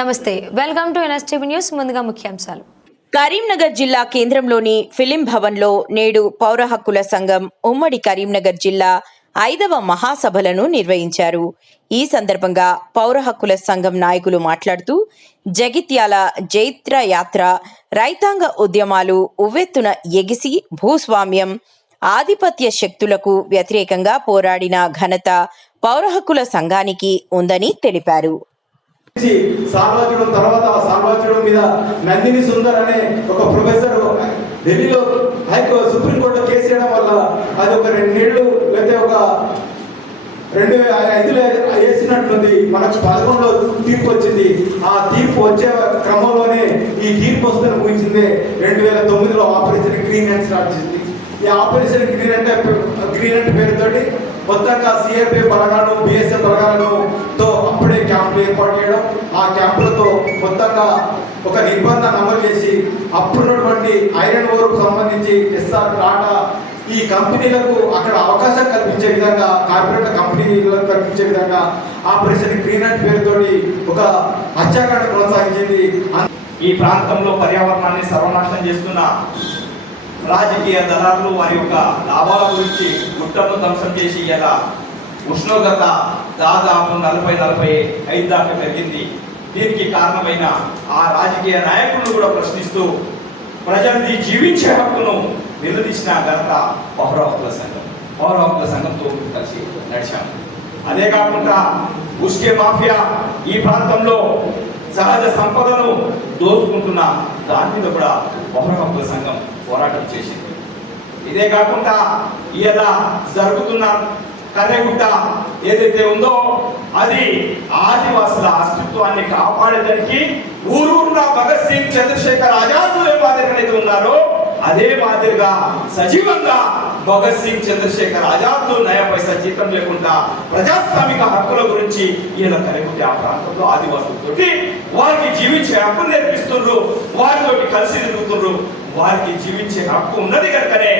నమస్తే, welcome to NSTV news. ముందుగా ముఖ్యాంశాలు. కరీంనగర్ జిల్లా కేంద్రంలోని ఫిలిం భవన్లో నేడు పౌర హక్కుల సంఘం ఉమ్మడి కరీంనగర్ జిల్లా 5వ మహాసభలను నిర్వహించారు. ఈ సందర్భంగా పౌర హక్కుల సంఘం నాయకులు మాట్లాడుతూ జగిత్యాల జైత్ర యాత్ర, రైతాంగ ఉద్యమాలు ఉవ్వెత్తున ఎగిసి భూస్వామ్యం, ఆధిపత్య శక్తులకు వ్యతిరేకంగా పోరాడిన ఘనత పౌర హక్కుల సంఘానికి ఉందని తెలిపారు. సార్వజనం తర్వాత సార్వజనం మీద నందిని సుందర్ అనే ఒక ప్రొఫెసర్ ఢిల్లీలో సుప్రీంకోర్టులో కేసు చేయడం వల్ల అది ఒక 2 ఏళ్ళు లేకపోతే ఒక 2005లో వేసినట్లుంది. మనకు 11లో తీర్పు వచ్చింది. ఆ తీర్పు వచ్చే క్రమంలోనే ఈ తీర్పు వస్తుందని ఊహించింది 2009లో ఆపరేషన్ గ్రీన్ హ్యాండ్ స్టార్ట్ చేసింది. ఈ ఆపరేషన్ గ్రీన్ హ్యాండ్ పేరుతోటి మొత్తంగా సిఆర్పి బలగాలను, బిఎస్ఎఫ్ బలగాలతో అప్పుడే క్యాంపులు ఏర్పాటు చేయడం, ఆ క్యాంపులతో మొత్తంగా ఒక నిర్బంధాన్ని అమలు చేసి అప్పుడున్నటువంటి ఐరన్ ఓర్కు సంబంధించి ఎస్ఆర్, టాటా ఈ కంపెనీలకు అక్కడ అవకాశం కల్పించే విధంగా, కార్పొరేట్ కంపెనీలకు కల్పించే విధంగా ఆపరేషన్ గ్రీన్ హ్యాండ్ పేరుతోటి ఒక హత్యాకాండ కొనసాగించింది. ఈ ప్రాంతంలో పర్యావరణాన్ని సర్వనాశనం చేస్తున్న రాజకీయ దళాలు వారి యొక్క లాభాల గురించి గుట్టను ధ్వంసం చేసి ఇలా ఉష్ణోగ్రత దాదాపు 40-45 దాకా పెరిగింది. దీనికి కారణమైన ఆ రాజకీయ నాయకులను కూడా ప్రశ్నిస్తూ ప్రజల్ని జీవించే హక్కును నిలదీసిన ఘనత పౌర హక్కుల సంఘంతో కలిసి నడిచాము. అదే కాకుండా ఉస్కే మాఫియా ఈ ప్రాంతంలో సహజ సంపదను దోచుకుంటున్న దాని మీద కూడా పౌర హక్కుల సంఘం పోరాటం చేసింది. ఇదే కాకుండా ఇలా జరుగుతున్న కర్రెగుట్ట ఏదైతే ఉందో అది ఆదివాసుల అస్తిత్వాన్ని కాపాడేదానికి ఊరూరున భగత్ సింగ్, చంద్రశేఖర్ ఆజాద్ ఏ మాదిరిగా ఉన్నారో అదే మాదిరిగా సజీవంగా భగత్ సింగ్, చంద్రశేఖర్ ఆజాద్ నయా పైసా జీతం లేకుండా ప్రజాస్వామిక హక్కుల గురించి ఈయన కరెగుట్టి ఆ ప్రాంతంలో ఆదివాసులతోటి వారికి జీవించే హక్కు నేర్పిస్తున్నారు, వారితో కలిసి తిరుగుతున్నారు. వారికి జీవించే హక్కు ఉన్నది కనుకనే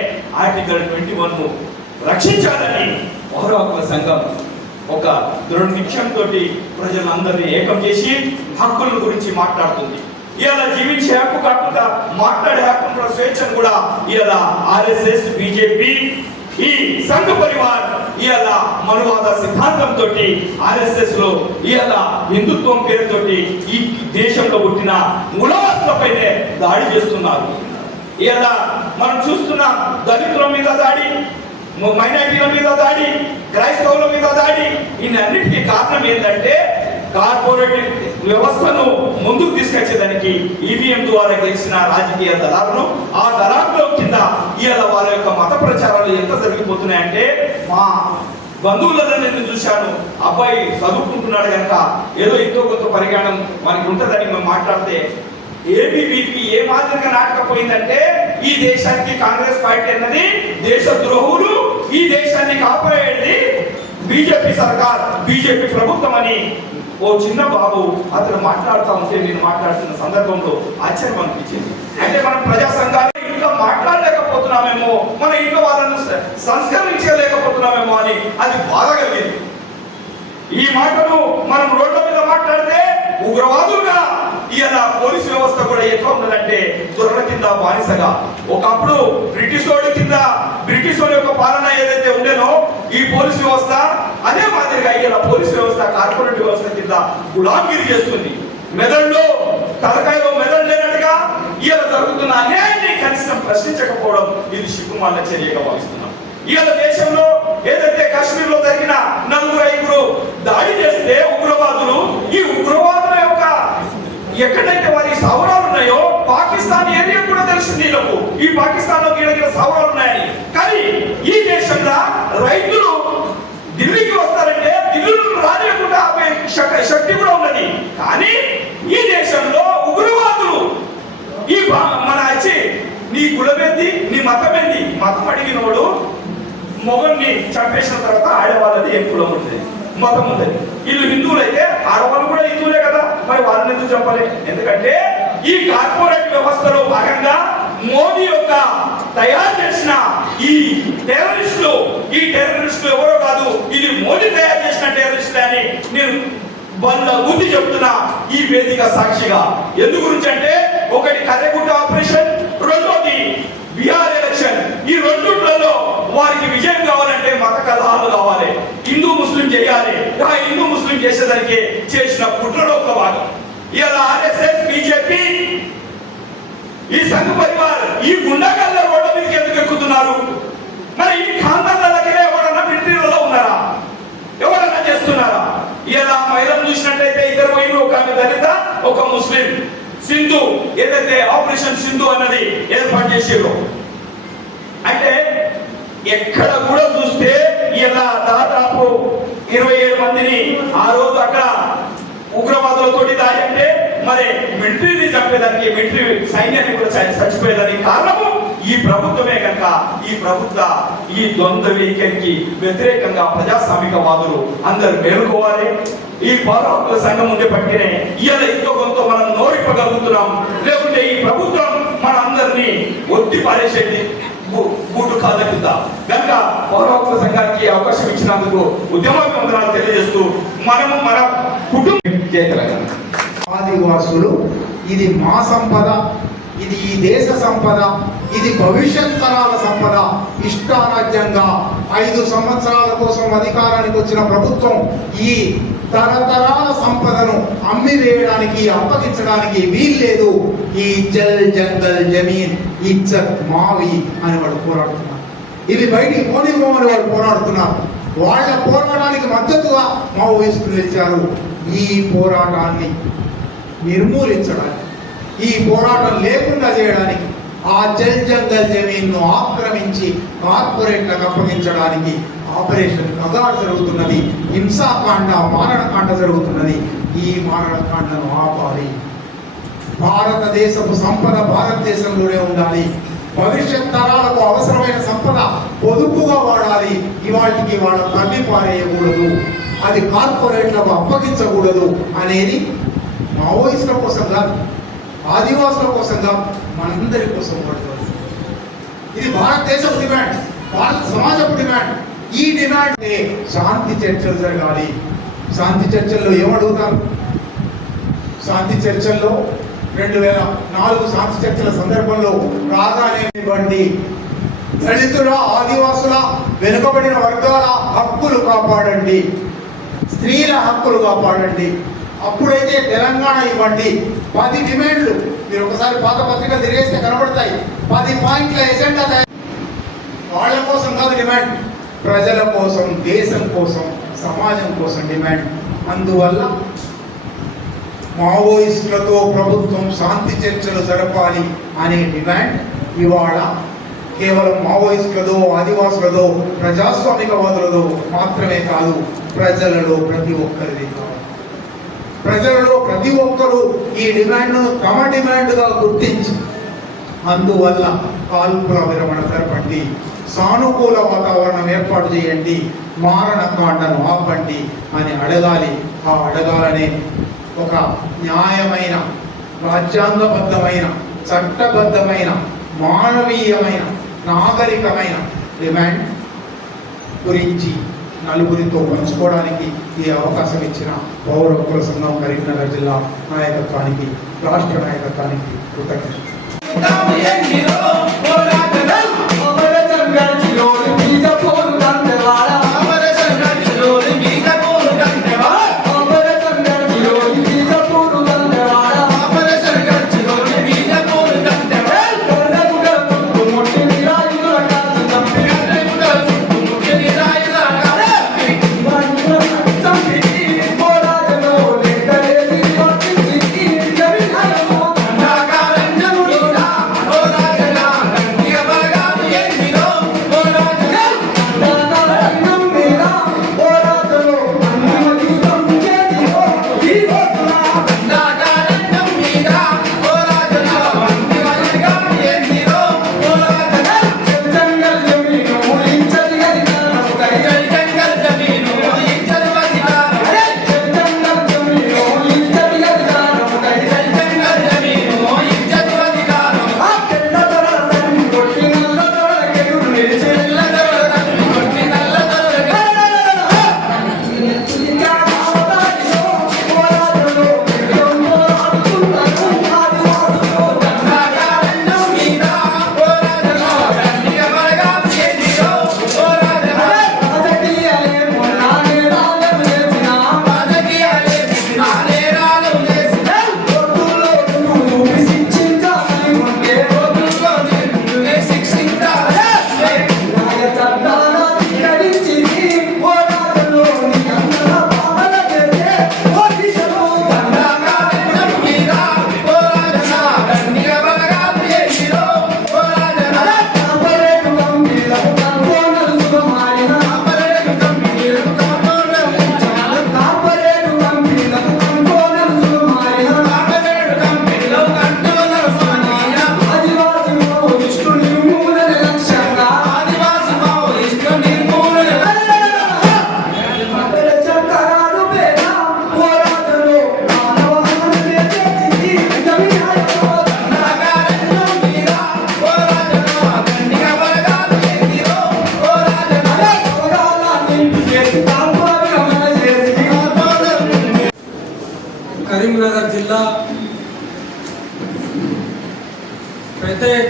ఆర్టికల్ 21ను రక్షించాలని పౌర హక్కుల సంఘం ఒక దృఢ నిశ్చయంతో ప్రజలందరినీ ఏకం చేసి హక్కుల గురించి మాట్లాడుతుంది. ఇలా జీవించే హక్కు కాకుండా మాట్లాడే హక్కు స్వేచ్ఛను కూడా ఇలా ఆర్ఎస్ఎస్, బీజేపీ, ఈ సంఘ పరివార్ ఇలా మనువాద సిద్ధాంతంతో ఆర్ఎస్ఎస్ లో ఇలా హిందుత్వం పేరుతోటి ఈ దేశంలో పుట్టిన మూలవాసులపైనే దాడి చేస్తున్నారు. ఇలా మనం చూస్తున్నాం, దళితుల మీద దాడి, మైనారిటీల మీద దాడి, క్రైస్తవుల మీద దాడి. ఇవన్నిటికీ కారణం ఏంటంటే కార్పొరేట్ వ్యవస్థను ముందుకు తీసుకొచ్చేదానికి ఈవీఎం ద్వారా గెలిచిన రాజకీయ దళాలను, ఆ దళాల కింద ఇవాళ వాళ్ళ యొక్క మత ప్రచారాలు ఎంత జరిగిపోతున్నాయంటే, మా బంధువులను నేను చూశాను, అబ్బాయి చదువుకుంటున్నాడు కనుక ఏదో ఎంతో కొంత పరిజ్ఞానం మనకి ఉంటుందని మేము మాట్లాడితే ఏబీవీపీ ఏ మాదిరిగా నాటకపోయిందంటే ఈ దేశానికి కాంగ్రెస్ పార్టీ అన్నది దేశ ద్రోహులు, ఈ దేశాన్ని కాపాడేది బీజేపీ సర్కార్, బీజేపీ ప్రభుత్వం అని ఓ చిన్న బాబు అతను మాట్లాడుతూ ఉంటే నేను మాట్లాడుతున్న సందర్భంలో ఆశ్చర్యం అనిపించింది. అంటే మనం ప్రజా సంఘాలు ఇంకా మాట్లాడలేకపోతున్నామేమో, మన ఇంట్లో వాళ్ళను సంస్కరించలేకపోతున్నామేమో అని అది బాధ కలిగింది. ఈ మాటను మనం రోడ్ల మీద మాట్లాడితే ఉగ్రవాదులుగా ఇలా పోలీసు వ్యవస్థ కూడా ఎట్లా ఉన్నదంటే దొరల కింద బానిసగా. ఒకప్పుడు బ్రిటిష్ వాడి యొక్క పాలన ఏదైతే ఉండేనో ఈ పోలీసు వ్యవస్థ అదే మాదిరిగా ఇలా పోలీసు వ్యవస్థ కార్పొరేట్ వ్యవస్థ కింద గులాంగిరి చేస్తుంది. మెదడులో తలకాయలో మెదడు లేనట్టుగా ఇలా జరుగుతున్న అన్యాయాన్ని కనీసం ప్రశ్నించకపోవడం ఇది సిగ్గుమాల చర్యగా భావిస్తున్నాం. ఇవాళ దేశంలో ఏదైతే కాశ్మీర్ లో జరిగిన 4-5 దాడి చేస్తే ఉగ్రవాదులు, ఈ ఉగ్రవాదుల యొక్క ఎక్కడైతే వారి సౌరాలు ఉన్నాయో పాకిస్తాన్ ఏరియా కూడా తెలిసింది వీళ్ళకు, ఈ పాకిస్తాన్ లో గిడగిన సౌరాలు ఉన్నాయని. కానీ ఈ దేశంలో రైతులు ఢిల్లీకి వస్తారంటే ఢిల్లీలో రానియకుండా ఆపే శక్తి కూడా ఉన్నది. కానీ ఈ దేశంలో ఉగ్రవాదులు ఈ మన వచ్చి నీ కులమేంది, నీ మతం ఏంది, మతం అడిగినోడు మొగల్ని చంపేసిన తర్వాత ఆడవాళ్ళది ఏ కులం ఉంటుంది, మతం ఉంటుంది. వీళ్ళు హిందువులైతే ఆడవాళ్ళు కూడా హిందువులే కదా, మరి వాళ్ళని ఎందుకు చంపాలి? ఎందుకంటే ఈ కార్పొరేట్ వ్యవస్థలో భాగంగా మోదీ యొక్క తయారు చేసిన ఈ టెర్రరిస్టులు ఎవరో కాదు, ఇది మోదీ తయారు చేసిన టెర్రరిస్టులు అని నేను వాళ్ళ బుద్ధి చెప్తున్నా ఈ వేదిక సాక్షిగా. ఎందు గురించి అంటే ఒకటి కర్రెగుట్ట ఆపరేషన్, రెండోది బీహార్ ఎలక్షన్. ఈ రెండుట్లలో వారికి విజయం కావాలంటే మత కలహాలు కావాలి, హిందూ ముస్లిం చేయాలి. ఆ హిందూ ముస్లిం చేసేదానికి చేసిన కుట్రలో ఒక భాగం. ఇలా ఆర్ఎస్ఎస్, బీజేపీ, ఈ సంఘ పరివార్, ఈ గుండాగల్ల రోడ్ల మీదకి ఎందుకు ఎక్కుతున్నారు? మరి ఈ ఖాందాలకే ఎవరన్నా మిలిటరీలలో ఉన్నారా? ఎవరన్నా చేస్తున్నారా? ఇలా మహిళలు చూసినట్లయితే ఇద్దరు మహిళలు, ఒక ఆమె దళిత, ఒక ముస్లిం. సింధు ఏదైతే ఆపరేషన్ సింధు అన్నది ఏర్పాటు చేసారో, అంటే ఎక్కడ కూడా చూస్తే ఇలా దాదాపు 27 మందిని ఆ రోజు అక్కడ ఉగ్రవాదులతోటి దాడి, అంటే మరి మిలిటరీని చంపేదానికి, మిలిటరీ సైన్యాన్ని కూడా చచ్చిపోయేదానికి కారణము ఈ ప్రభుత్వమే కనుక ఈ ద్వంద్వ వైఖరికి వ్యతిరేకంగా ప్రజాస్వామికవాదులు అందరు మేలుకోవాలి. ఈ పౌర హక్కుల సంఘం ఉండే పట్టినే ఇవాళ ఇంకో కొంత మనం నోరిప్పగలుగుతున్నాం. లేకుంటే ఈ ప్రభుత్వం మన అందరినీ ఒత్తి పారేసేది బూటు కాదెక్కుతా కనుక పౌర హక్కుల సంఘానికి అవకాశం ఇచ్చినందుకు ఉద్యమాభివందనాలు తెలియజేస్తూ మనము మన కుటుంబం ఆదివాసులు ఇది మా సంపద, ఇది ఈ దేశ సంపద, ఇది భవిష్యత్ తరాల సంపద. ఇష్టారాజ్యంగా 5 సంవత్సరాల కోసం అధికారానికి వచ్చిన ప్రభుత్వం ఈ తరతరాల సంపదను అమ్మివేయడానికి, అప్పగించడానికి వీల్లేదు. ఈ జల్ జంగల్ జమీన్ ఇజ్జత్ మావి అని వాళ్ళు పోరాడుతున్నారు. ఇవి బయటికి పోనివ్వమని వాళ్ళు పోరాడుతున్నారు. వాళ్ళ పోరాటానికి మద్దతుగా మావోయిస్టులు నిలిచారు. ఈ పోరాటాన్ని నిర్మూలించడానికి, ఈ పోరాటం లేకుండా చేయడానికి, ఆ జల్ జంగల్ జమీన్ను ఆక్రమించి కార్పొరేట్లకు అప్పగించడానికి ఆపరేషన్ కగార్ జరుగుతున్నది. హింసాకాండ, మారణకాండ జరుగుతున్నది. ఈ మారణకాండను ఆపాలి. భారతదేశపు సంపద భారతదేశంలోనే ఉండాలి. భవిష్యత్ తరాలకు అవసరమైన సంపద పొదుపుగా వాడాలి. ఇవాటికి వాళ్ళ తల్లి పారేయకూడదు, అది కార్పొరేట్లకు అప్పగించకూడదు అనేది మావోయిస్టుల కోసం కాదు, ఆదివాసుల కోసం కాదు, మనందరి కోసం పడుతుంది. ఇది భారతదేశపు డిమాండ్, భారత సమాజపు డిమాండ్. ఈ డిమాండ్ శాంతి చర్చలు జరగాలి. శాంతి చర్చల్లో ఏమడుగుతారు? శాంతి చర్చల్లో 2004 శాంతి చర్చల సందర్భంలో ప్రాధాన్యమివ్వండి. దళితుల, ఆదివాసుల, వెనుకబడిన వర్గాల హక్కులు కాపాడండి, స్త్రీల హక్కులు కాపాడండి. అప్పుడైతే తెలంగాణ ఇవ్వండి. 10 డిమాండ్లు మీరు ఒకసారి పాత పత్రిక తిరిగేస్తే కనబడతాయి. 10 పాయింట్ల ఎజెండా. వాళ్ళ కోసం కాదు డిమాండ్, ప్రజల కోసం, దేశం కోసం, సమాజం కోసం డిమాండ్. అందువల్ల మావోయిస్టులతో ప్రభుత్వం శాంతి చర్చలు జరపాలి అనే డిమాండ్ ఇవాళ కేవలం మావోయిస్టులతో, ఆదివాసులతో, ప్రజాస్వామికవాదులతో మాత్రమే కాదు, ప్రజలలో ప్రతి ఒక్కరిది కావాలి. ప్రజలలో ప్రతి ఒక్కరూ ఈ డిమాండ్ను తమ డిమాండ్గా గుర్తించి అందువల్ల కాల్పుల విరమణ జరపండి, సానుకూల వాతావరణం ఏర్పాటు చేయండి, మారణకాండను ఆపండి అని అడగాలి. ఆ అడగాలనే ఒక న్యాయమైన, రాజ్యాంగబద్ధమైన, చట్టబద్ధమైన, మానవీయమైన, నాగరికమైన డిమాండ్ గురించి నలుగురితో పంచుకోవడానికి ఈ అవకాశం ఇచ్చిన పౌర హక్కుల సంఘం కరీంనగర్ జిల్లా నాయకత్వానికి, రాష్ట్ర నాయకత్వానికి కృతజ్ఞతలు.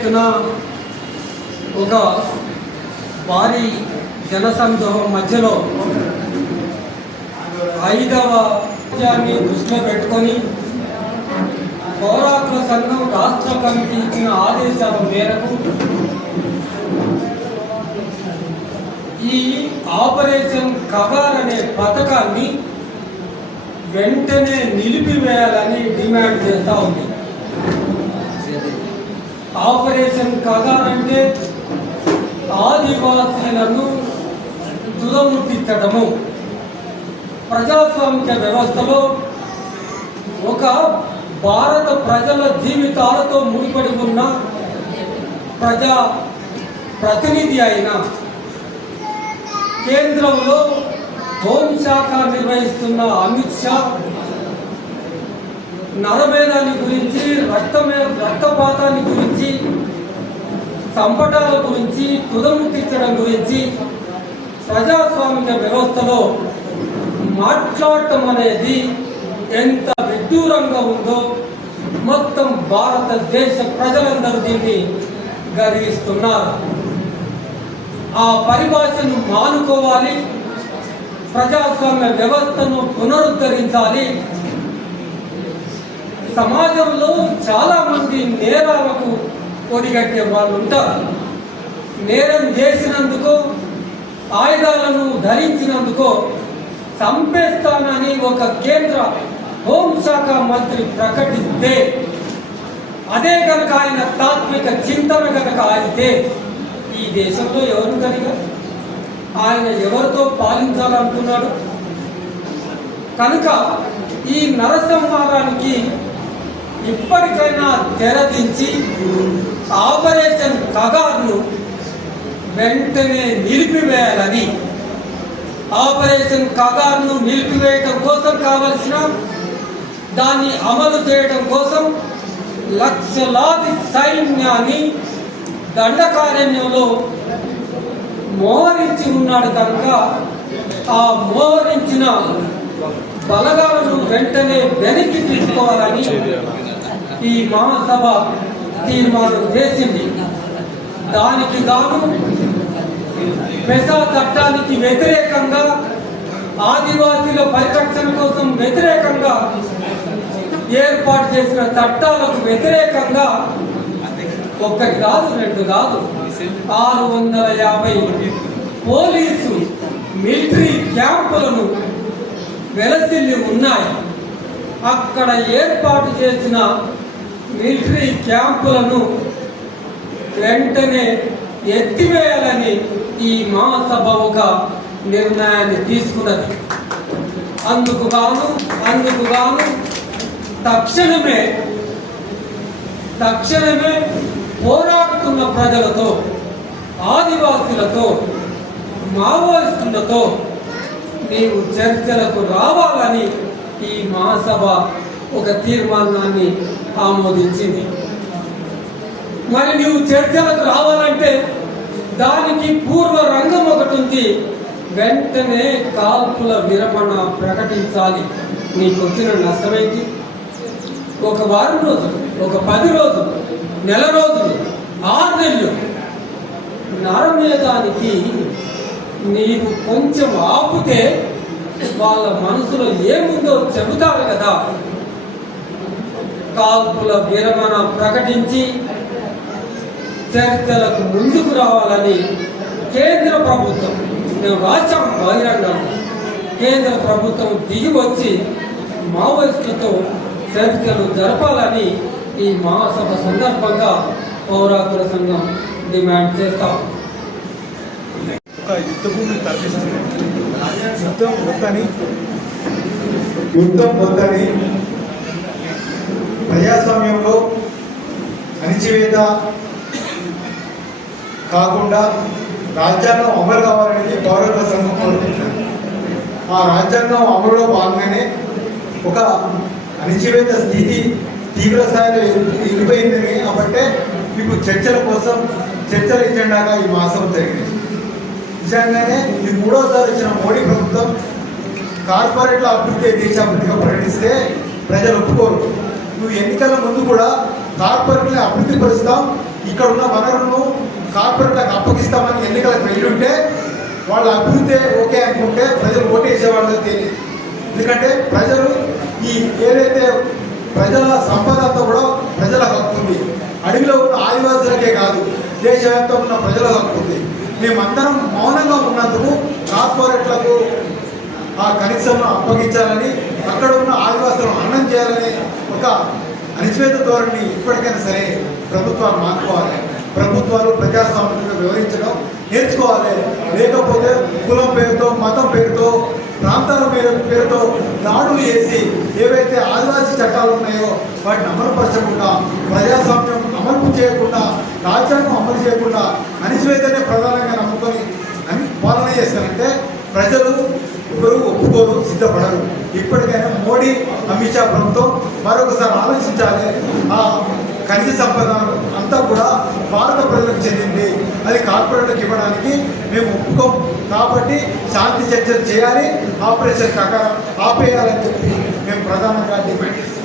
ఎత్తున ఒక భారీ జనసందోహం మధ్యలో 5వ విషయాన్ని దృష్టిలో పెట్టుకొని పౌర హక్కుల సంఘం రాష్ట్ర కమిటీ ఇచ్చిన ఆదేశాల మేరకు ఈ ఆపరేషన్ కగార్ అనే పథకాన్ని వెంటనే నిలిపివేయాలని డిమాండ్ చేస్తూ ఉంది. ఆపరేషన్ కగార్ అంటే ఆదివాసీలను తుదముట్టించడము. ప్రజాస్వామిక వ్యవస్థలో ఒక భారత ప్రజల జీవితాలతో ముడిపడి ఉన్న ప్రజా ప్రతినిధి అయిన కేంద్రంలో హోంశాఖ నిర్వహిస్తున్న అమిత్ షా నరమేధాన్ని గురించి, రక్తపాతాన్ని గురించి, సంపటాల గురించి, తుదముట్టించడం గురించి ప్రజాస్వామిక వ్యవస్థలో మాట్లాడటం అనేది ఎంత విడ్డూరంగా ఉందో మొత్తం భారతదేశ ప్రజలందరూ దీన్ని గర్విస్తున్నారు. ఆ పరిభాషను మానుకోవాలి, ప్రజాస్వామ్య వ్యవస్థను పునరుద్ధరించాలి. సమాజంలో చాలా మంది నేరాలకు ఒడిగట్టే వాళ్ళు ఉంటారు. నేరం చేసినందుకో, ఆయుధాలను ధరించినందుకో చంపేస్తానని ఒక కేంద్ర హోంశాఖ మంత్రి ప్రకటిస్తే, అదే కనుక ఆయన తాత్విక చింతన కనుక అయితే ఈ దేశంలో ఎవరు కనుక ఆయన ఎవరితో పాలించాలనుకున్నాడు? కనుక ఈ నరసంహారానికి ఇప్పటికైనా తెరదించి ఆపరేషన్ కగార్ను వెంటనే నిలిపివేయాలని, ఆపరేషన్ కగార్ను నిలిపివేయడం కోసం కావలసిన దాన్ని అమలు చేయడం కోసం లక్షలాది సైన్యాన్ని దండకారణ్యంలో మోహరించి ఉన్నాడు. కనుక ఆ మోహరించిన బలగాలను వెంటనే వెనక్కి తీసుకోవాలని ఈ మహాసభ తీర్మానం చేసింది. దానికి గాను పెసా చట్టానికి వ్యతిరేకంగా, ఆదివాసీల పరిరక్షణ కోసం వ్యతిరేకంగా ఏర్పాటు చేసిన చట్టాలకు వ్యతిరేకంగా ఒక్కటి కాదు, రెండు కాదు, 650 పోలీసు మిలిటరీ క్యాంపులను వెలసిల్లి ఉన్నాయి. అక్కడ ఏర్పాటు చేసిన మిలిటరీ క్యాంపులను వెంటనే ఎత్తివేయాలని ఈ మహాసభ ఒక నిర్ణయాన్ని తీసుకున్నది. అందుకు గాను తక్షణమే పోరాడుతున్న ప్రజలతో, ఆదివాసులతో, మావోయిస్టులతో నీవు చర్చలకు రావాలని ఈ మహాసభ ఒక తీర్మానాన్ని ఆమోదించింది. మరి నీవు చర్చలకు రావాలంటే దానికి పూర్వ రంగం ఒకటి ఉంది. వెంటనే కాల్పుల విరమణ ప్రకటించాలి. నీకు వచ్చిన నష్టమేంటి? ఒక వారం రోజులు, ఒక 10 రోజులు, నెల రోజులు, 6 నెలలు నరమేధానికి నీవు కొంచెం ఆపుతే వాళ్ళ మనసులో ఏముందో చెబుతారు కదా. కాల్పుల విరమణ ప్రకటించి చర్చలకు ముందుకు రావాలని కేంద్ర ప్రభుత్వం, మేము రాష్ట్రం బహిరంగంగా కేంద్ర ప్రభుత్వం దిగి వచ్చి మావోయిస్టులతో చర్చలు జరపాలని ఈ మహాసభ సందర్భంగా పౌర హక్కుల సంఘం డిమాండ్ చేస్తాం. ఒక యుద్ధ భూమిని తరలిస్తుంది. యుద్ధం వద్దని ప్రజాస్వామ్యంలో అణిచివేత కాకుండా రాజ్యాంగం అమలు కావాలని పౌరత్వ సంఘం కోరుకుంటున్నారు. ఆ రాజ్యాంగం అమలులో భాగంగానే ఒక అణిచివేత స్థితి తీవ్ర స్థాయిలో వెళ్ళిపోయిందని కాబట్టే ఇప్పుడు చర్చల కోసం చర్చల ఎజెండాగా ఈ మాసం జరిగింది. నిజంగానే ఇది 3వసారి వచ్చిన మోడీ ప్రభుత్వం కార్పొరేట్ల అభివృద్ధి దేశాభివృద్ధిగా ప్రకటిస్తే ప్రజలు ఒప్పుకోరు. నువ్వు ఎన్నికల ముందు కూడా కార్పొరేట్ని అభివృద్ధి పరుస్తాం, ఇక్కడ ఉన్న వనరులను కార్పొరేట్లకు అప్పగిస్తామని ఎన్నికలకు వెళ్ళుంటే వాళ్ళ అభివృద్ధి ఓకే అనుకుంటే ప్రజలు ఓటేసేవాళ్ళు తెలియదు. ఎందుకంటే ప్రజలు ఈ ఏదైతే ప్రజల సంపద అంతా కూడా ప్రజల హక్కు ఉంది. అడవిలో ఉన్న ఆదివాసులకే కాదు, దేశవ్యాప్తంగా ఉన్న ప్రజల హక్కు ఉంది. మేమందరం మౌనంగా ఉన్నందుకు కార్పొరేట్లకు ఆ కనీసం అప్పగించాలని, అక్కడ ఉన్న ఆదివాసులను హననం చేయాలని ఒక అనిశ్చిత ధోరణి ఇప్పటికైనా సరే ప్రభుత్వాలు మార్చుకోవాలి. ప్రభుత్వాలు ప్రజాస్వామ్యంగా వివరించడం నేర్చుకోవాలి. లేకపోతే కులం పేరుతో, మతం పేరుతో, ప్రాంతాల పేరుతో దాడులు చేసి ఏవైతే ఆదివాసీ చట్టాలు ఉన్నాయో వాటిని అమలుపరచకుండా, ప్రజాస్వామ్యం అమలు చేయకుండా, రాజ్యాంగం అమలు చేయకుండా అణిచివేతనే ప్రధానంగా నమ్ముకొని పాలన చేస్తారంటే ప్రజలు ఎవరు ఒప్పుకోరు, సిద్ధపడరు. ఇప్పటికైనా మోడీ, అమిత్ షా ప్రభుత్వం మరొకసారి ఆలోచించాలి. ఆ ఖనిజ సంపద అంతా కూడా భారత ప్రజలకు చెందింది, అది కార్పొరేట్లకు ఇవ్వడానికి మేము ఒప్పుకోం. కాబట్టి శాంతి చర్చలు చేయాలి, ఆపరేషన్ కాక ఆపేయాలని చెప్పి మేము ప్రధానంగా డిమాండ్ చేస్తాం.